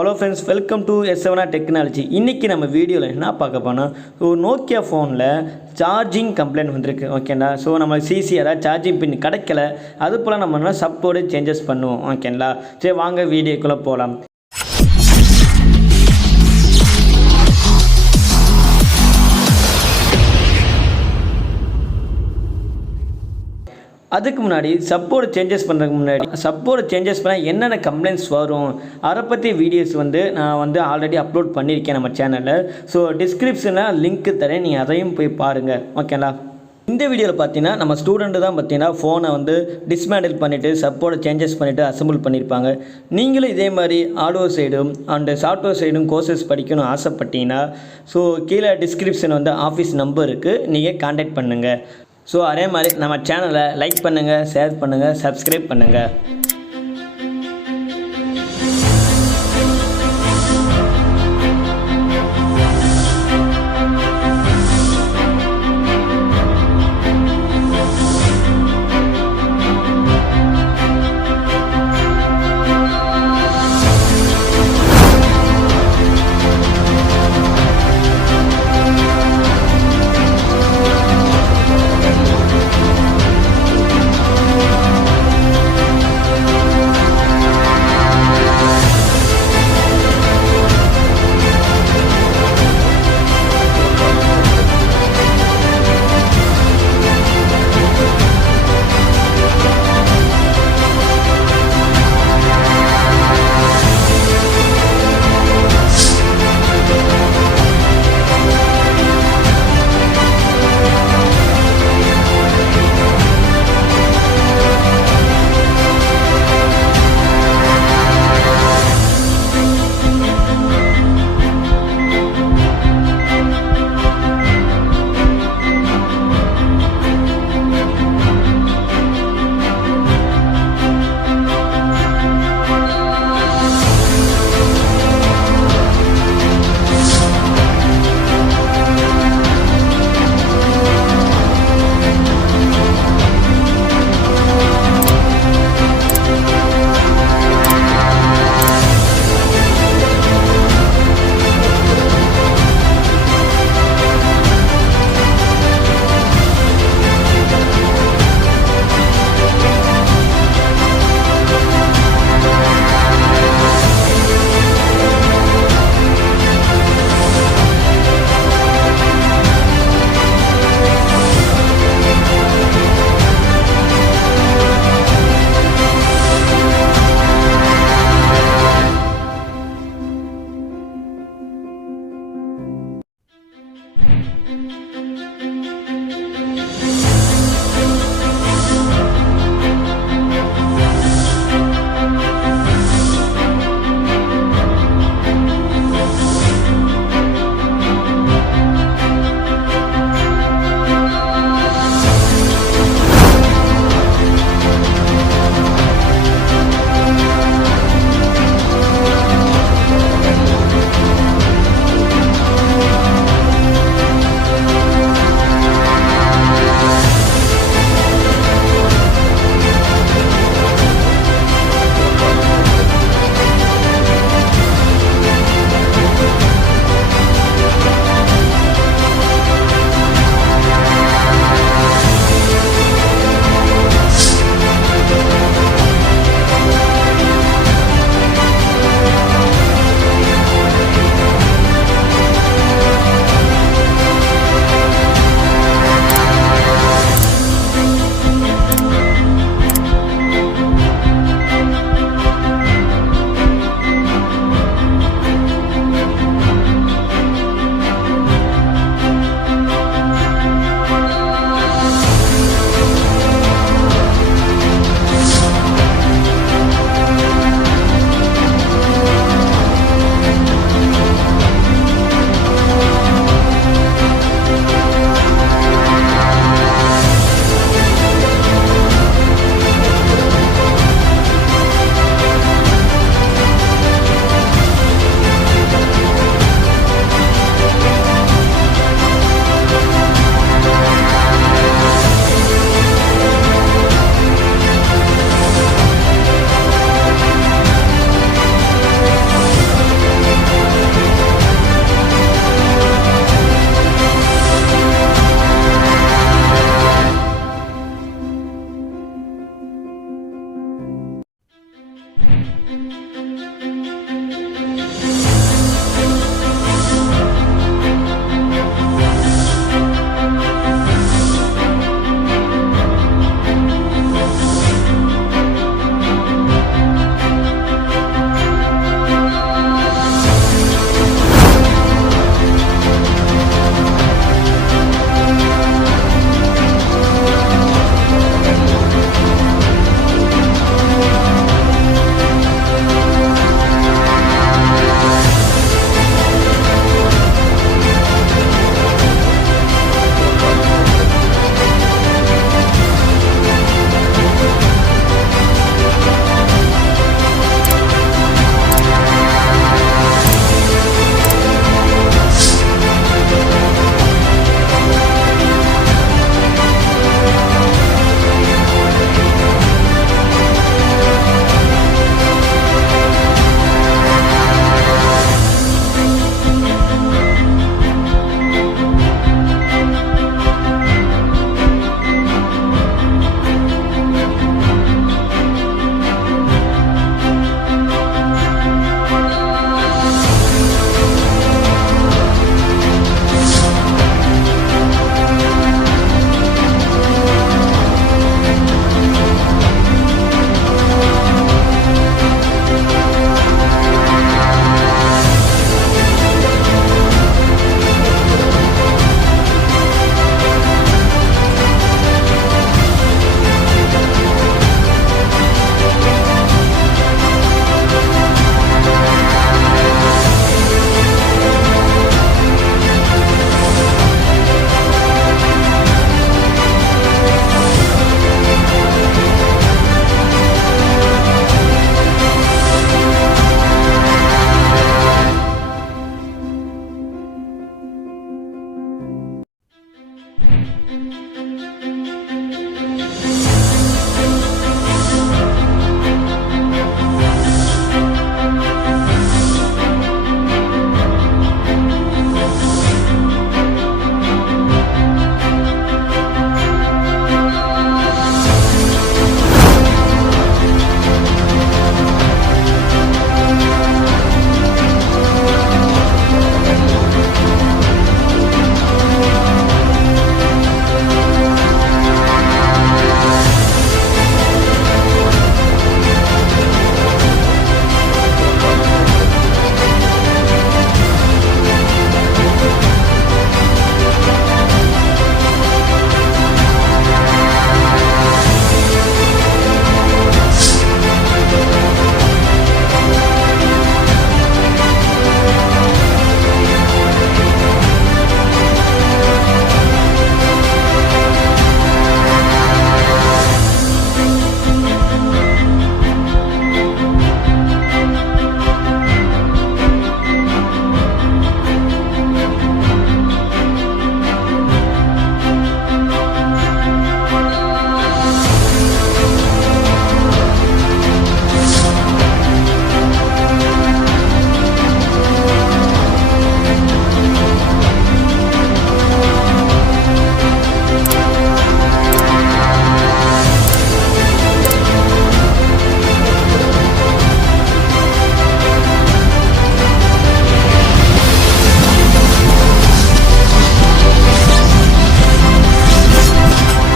Hello friends, welcome to S7R Technology. இன்னைக்கு நம்ம வீடியோல என்ன பார்க்க போனா ஒரு Nokia phoneல சார்ஜிங் கம்ப்ளைன்ட் வந்திருக்கு. ஓகேங்களா? சோ நம்ம CC அதாவது சார்ஜிங் பின் கிடைக்கல. அது போல நம்ம சப்போர்ட் சேஞ்சஸ் பண்ணுவோம். ஓகேங்களா? சரி வாங்க வீடியோக்குள்ள போலாம். அதுக்கு முன்னாடி சப்போர்ட் சேஞ்சஸ் பண்ணுறதுக்கு முன்னாடி சப்போர்ட் சேஞ்சஸ் பண்ணால் என்னென்ன கம்ப்ளைண்ட்ஸ் வரும் அதை பற்றி வீடியோஸ் நான் ஆல்ரெடி அப்லோட் பண்ணியிருக்கேன் நம்ம சேனலில். ஸோ டிஸ்கிரிப்ஷனில் லிங்க் தரேன், நீங்கள் அதையும் போய் பாருங்கள். ஓகேங்களா? இந்த வீடியோவில் பார்த்தீங்கன்னா நம்ம ஸ்டூடெண்ட்டு தான் பார்த்தீங்கன்னா ஃபோனை டிஸ்மேண்டில் பண்ணிவிட்டு சப்போர்ட் சேஞ்சஸ் பண்ணிவிட்டு அசம்பிள் பண்ணியிருப்பாங்க. நீங்களும் இதே மாதிரி ஹார்ட்வேர் சைடும் அண்டு சாஃப்ட்வேர் சைடும் கோர்சஸ் படிக்கணும்னு ஆசைப்பட்டீங்கன்னா ஸோ கீழே டிஸ்கிரிப்ஷன் ஆஃபீஸ் நம்பர் இருக்குது, நீங்கள் கான்டாக்ட் பண்ணுங்கள். ஸோ அதே மாதிரி நம்ம சேனலை லைக் பண்ணுங்கள், ஷேர் பண்ணுங்கள், சப்ஸ்கிரைப் பண்ணுங்கள்.